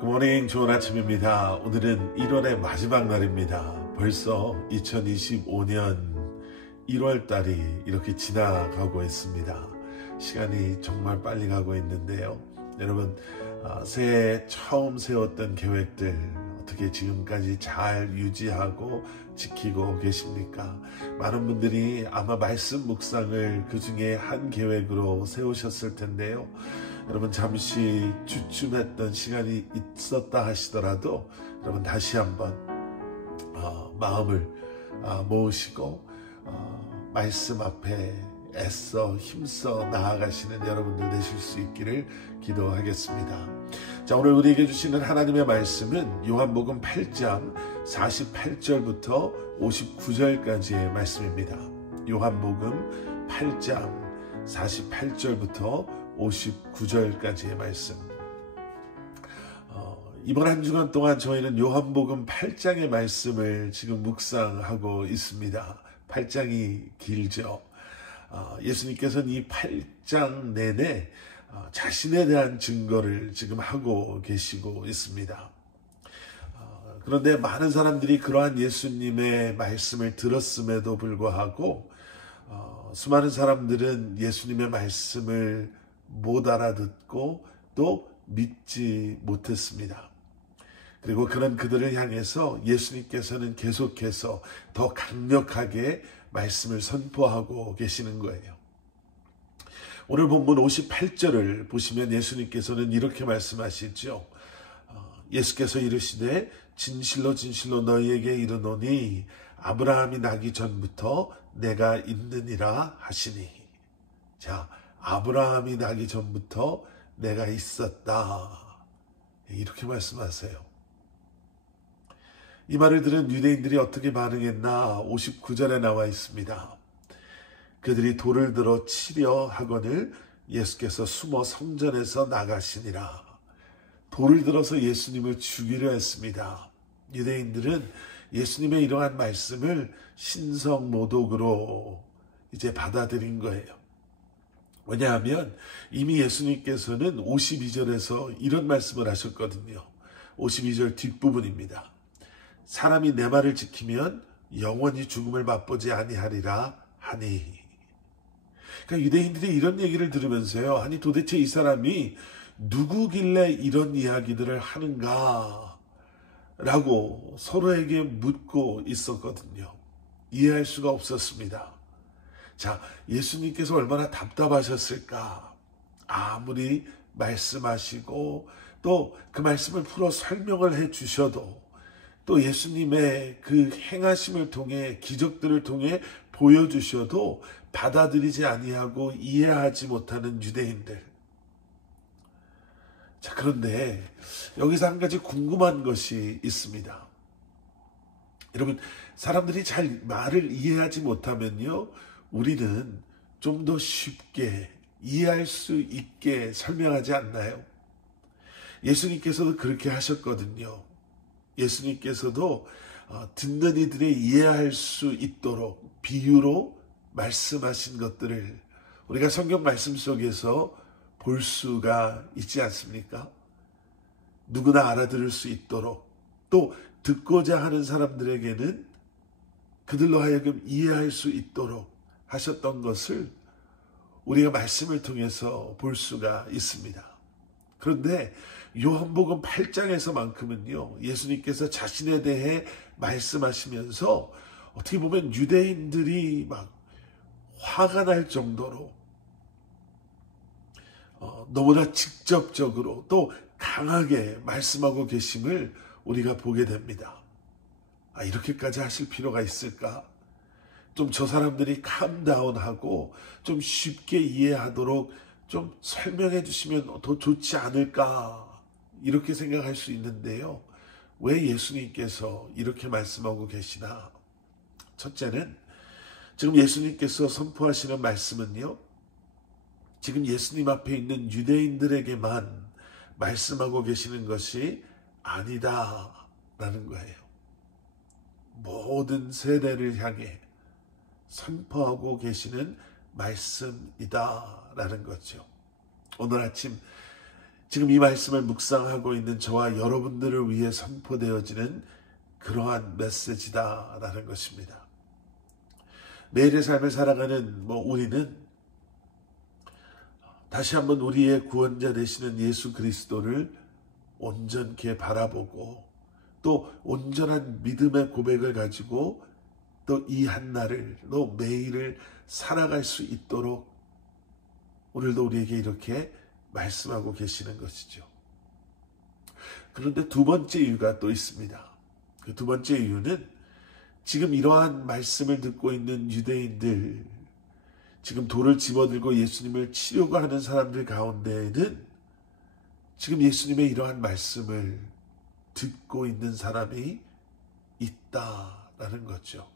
굿모닝, 좋은 아침입니다. 오늘은 1월의 마지막 날입니다. 벌써 2025년 1월달이 이렇게 지나가고 있습니다. 시간이 정말 빨리 가고 있는데요. 여러분, 새해 처음 세웠던 계획들 어떻게 지금까지 잘 유지하고 지키고 계십니까? 많은 분들이 아마 말씀 묵상을 그 중에 한 계획으로 세우셨을 텐데요. 여러분, 잠시 주춤했던 시간이 있었다 하시더라도 여러분 다시 한번 마음을 모으시고 말씀 앞에 애써 힘써 나아가시는 여러분들 되실 수 있기를 기도하겠습니다. 자, 오늘 우리에게 주시는 하나님의 말씀은 요한복음 8장 48절부터 59절까지의 말씀입니다. 요한복음 8장 48절부터 59절까지의 말씀. 이번 한 주간 동안 저희는 요한복음 8장의 말씀을 지금 묵상하고 있습니다. 8장이 길죠. 예수님께서는 이 8장 내내 자신에 대한 증거를 지금 하고 계시고 있습니다. 그런데 많은 사람들이 그러한 예수님의 말씀을 들었음에도 불구하고 수많은 사람들은 예수님의 말씀을 못 알아듣고 또 믿지 못했습니다. 그리고 그런 그들을 향해서 예수님께서는 계속해서 더 강력하게 말씀을 선포하고 계시는 거예요. 오늘 본문 58절을 보시면 예수님께서는 이렇게 말씀하시죠. 예수께서 이르시되 진실로 진실로 너희에게 이르노니 아브라함이 나기 전부터 내가 있느니라 하시니. 자, 아브라함이 나기 전부터 내가 있었다. 이렇게 말씀하세요. 이 말을 들은 유대인들이 어떻게 반응했나 59절에 나와 있습니다. 그들이 돌을 들어 치려 하거늘 예수께서 숨어 성전에서 나가시니라. 돌을 들어서 예수님을 죽이려 했습니다. 유대인들은 예수님의 이러한 말씀을 신성모독으로 이제 받아들인 거예요. 왜냐하면 이미 예수님께서는 52절에서 이런 말씀을 하셨거든요. 52절 뒷부분입니다. 사람이 내 말을 지키면 영원히 죽음을 맛보지 아니하리라 하니. 그러니까 유대인들이 이런 얘기를 들으면서요. 아니 도대체 이 사람이 누구길래 이런 이야기들을 하는가? 라고 서로에게 묻고 있었거든요. 이해할 수가 없었습니다. 자, 예수님께서 얼마나 답답하셨을까? 아무리 말씀하시고 또 그 말씀을 풀어 설명을 해 주셔도 또 예수님의 그 행하심을 통해 기적들을 통해 보여주셔도 받아들이지 아니하고 이해하지 못하는 유대인들. 자, 그런데 여기서 한 가지 궁금한 것이 있습니다. 여러분, 사람들이 잘 말을 이해하지 못하면요, 우리는 좀 더 쉽게 이해할 수 있게 설명하지 않나요? 예수님께서도 그렇게 하셨거든요. 예수님께서도 듣는 이들이 이해할 수 있도록 비유로 말씀하신 것들을 우리가 성경 말씀 속에서 볼 수가 있지 않습니까? 누구나 알아들을 수 있도록 또 듣고자 하는 사람들에게는 그들로 하여금 이해할 수 있도록 하셨던 것을 우리가 말씀을 통해서 볼 수가 있습니다. 그런데 요한복음 8장에서만큼은요, 예수님께서 자신에 대해 말씀하시면서 어떻게 보면 유대인들이 막 화가 날 정도로 너무나 직접적으로 또 강하게 말씀하고 계심을 우리가 보게 됩니다. 이렇게까지 하실 필요가 있을까? 좀 저 사람들이 캄다운하고 좀 쉽게 이해하도록 좀 설명해 주시면 더 좋지 않을까? 이렇게 생각할 수 있는데요. 왜 예수님께서 이렇게 말씀하고 계시나? 첫째는 지금 예수님께서 선포하시는 말씀은요, 지금 예수님 앞에 있는 유대인들에게만 말씀하고 계시는 것이 아니다라는 거예요. 모든 세대를 향해 선포하고 계시는 말씀이다라는 거죠. 오늘 아침 지금 이 말씀을 묵상하고 있는 저와 여러분들을 위해 선포되어지는 그러한 메시지다라는 것입니다. 매일의 삶을 살아가는 우리는 다시 한번 우리의 구원자 되시는 예수 그리스도를 온전케 바라보고 또 온전한 믿음의 고백을 가지고 또 이 한날을 또 매일을 살아갈 수 있도록 오늘도 우리에게 이렇게 말씀하고 계시는 것이죠. 그런데 두 번째 이유가 또 있습니다. 그 두 번째 이유는 지금 이러한 말씀을 듣고 있는 유대인들, 지금 돌을 집어들고 예수님을 치려고 하는 사람들 가운데에는 지금 예수님의 이러한 말씀을 듣고 있는 사람이 있다라는 거죠.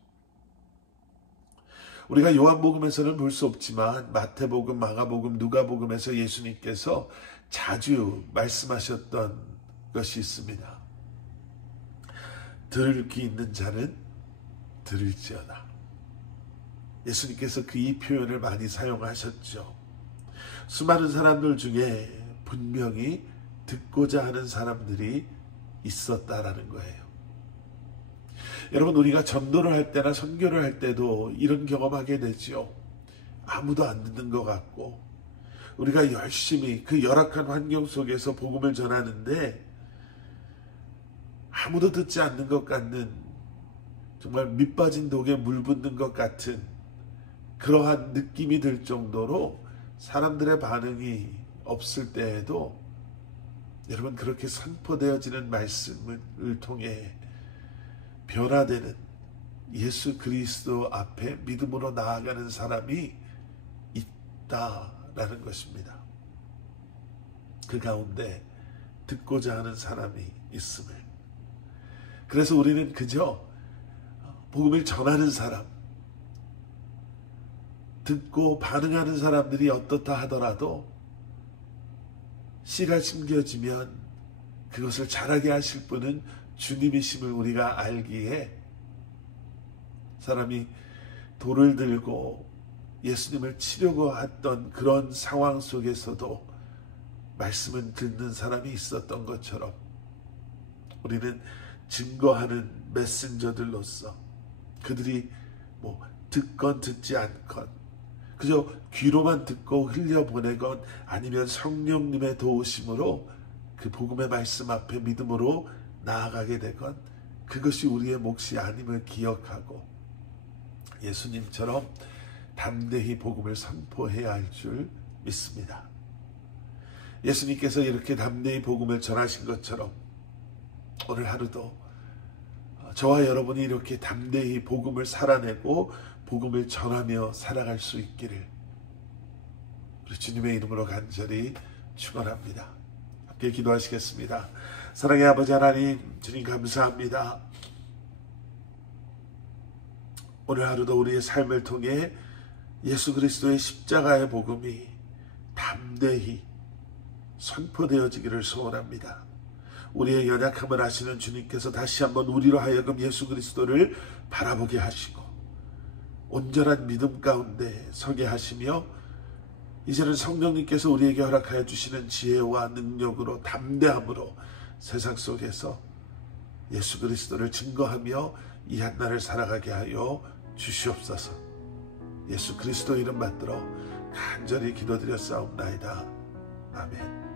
우리가 요한복음에서는 볼 수 없지만 마태복음, 마가복음, 누가복음에서 예수님께서 자주 말씀하셨던 것이 있습니다. 들을 귀 있는 자는 들을지어다. 예수님께서 이 표현을 많이 사용하셨죠. 수많은 사람들 중에 분명히 듣고자 하는 사람들이 있었다라는 거예요. 여러분, 우리가 전도를 할 때나 선교를 할 때도 이런 경험하게 되죠. 아무도 안 듣는 것 같고 우리가 열심히 그 열악한 환경 속에서 복음을 전하는데 아무도 듣지 않는 것 같는, 정말 밑빠진 독에 물 붓는 것 같은 그러한 느낌이 들 정도로 사람들의 반응이 없을 때에도 여러분, 그렇게 선포되어지는 말씀을 통해 변화되는 예수 그리스도 앞에 믿음으로 나아가는 사람이 있다라는 것입니다. 그 가운데 듣고자 하는 사람이 있음을. 그래서 우리는 그저 복음을 전하는 사람, 듣고 반응하는 사람들이 어떻다 하더라도 씨가 심겨지면 그것을 자라게 하실 분은 주님이심을 우리가 알기에 사람이 돌을 들고 예수님을 치려고 했던 그런 상황 속에서도 말씀을 듣는 사람이 있었던 것처럼 우리는 증거하는 메신저들로서 그들이 듣건 듣지 않건 그저 귀로만 듣고 흘려보내건 아니면 성령님의 도우심으로 그 복음의 말씀 앞에 믿음으로 나아가게 되건 그것이 우리의 몫이 아님을 기억하고 예수님처럼 담대히 복음을 선포해야 할 줄 믿습니다. 예수님께서 이렇게 담대히 복음을 전하신 것처럼 오늘 하루도 저와 여러분이 이렇게 담대히 복음을 살아내고 복음을 전하며 살아갈 수 있기를 우리 주님의 이름으로 간절히 축원합니다. 함께 기도하시겠습니다. 사랑의 아버지 하나님, 주님 감사합니다. 오늘 하루도 우리의 삶을 통해 예수 그리스도의 십자가의 복음이 담대히 선포되어지기를 소원합니다. 우리의 연약함을 아시는 주님께서 다시 한번 우리로 하여금 예수 그리스도를 바라보게 하시고 온전한 믿음 가운데 서게 하시며 이제는 성령님께서 우리에게 허락하여 주시는 지혜와 능력으로 담대함으로 세상 속에서 예수 그리스도를 증거하며 이 한날을 살아가게 하여 주시옵소서. 예수 그리스도 이름 받들어 간절히 기도드렸사옵나이다. 아멘.